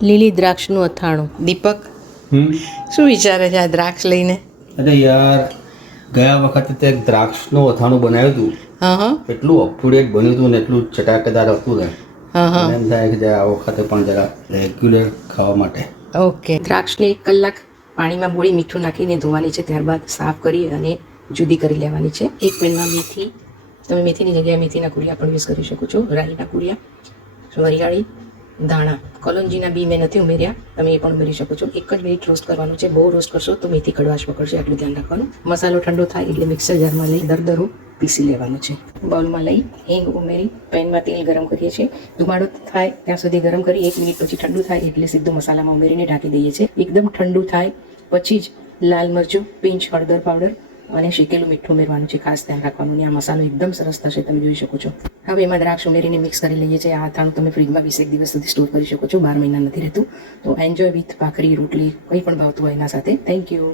લીલી દ્રાક્ષનું અથાણું. દીપક શું વિચારે છે આ દ્રાક્ષ લઈને? અરે યાર, ગયા વખતે તે દ્રાક્ષનું અથાણું બનાવ્યું હતું. હા હા એટલું અપ ટુ ડેટ બન્યું હતું ને એટલું ચટાકેદાર હતું ને. હા હા એમ થાય કે આ વખતે પણ જરા રેગ્યુલર ખાવા માટે. ઓકે. દ્રાક્ષને 1 કલાક પાણીમાં બોળી મીઠું નાખીને ધોવાની છે, ત્યારબાદ સાફ કરી અને જુદી કરી લેવાની છે. એક પેનમાં મેથી, તમે મેથીની જગ્યાએ મેથીના કુરિયા પણ યુઝ કરી શકો છો, રાઈના કુરિયા, વરિયાળી, ધાણા, કોલંજીના બી મેં નથી ઉમેર્યા, તમે એ પણ ઉમેરી શકો છો. 1 જ મિનિટ રોસ્ટ કરવાનું છે, બહુ રોસ્ટ કરશો તો મેથી કડવાશ પકડશે, એટલું ધ્યાન રાખવાનું. મસાલો ઠંડો થાય એટલે મિક્સર જારમાં લઈ દરદરું પીસી લેવાનું છે. બાઉલમાં લઈ હિંગ ઉમેરી પેનમાં તેલ ગરમ કરીએ છીએ. ધુમાડો થાય ત્યાં સુધી ગરમ કરી 1 મિનિટ પછી ઠંડુ થાય એટલે સીધું મસાલામાં ઉમેરીને ઢાંકી દઈએ છીએ. એકદમ ઠંડુ થાય પછી જ લાલ મરચું, પિંચ હળદર પાવડર અને શેકેલું મીઠું ઉમેરવાનું છે. ખાસ ધ્યાન રાખવાનું. અને આ મસાલો એકદમ સરસ થશે, તમે જોઈ શકો છો. હવે એમાં દ્રાક્ષ ઉમેરીને મિક્સ કરી લઈએ છીએ. આ અથાણું તમે ફ્રીજમાં 20 દિવસ સુધી સ્ટોર કરી શકો છો, 12 મહિના નથી રહેતું. તો એન્જોય વિથ ભાખરી, રોટલી, કંઈ પણ ભાવતું હોય એના સાથે. Thank you.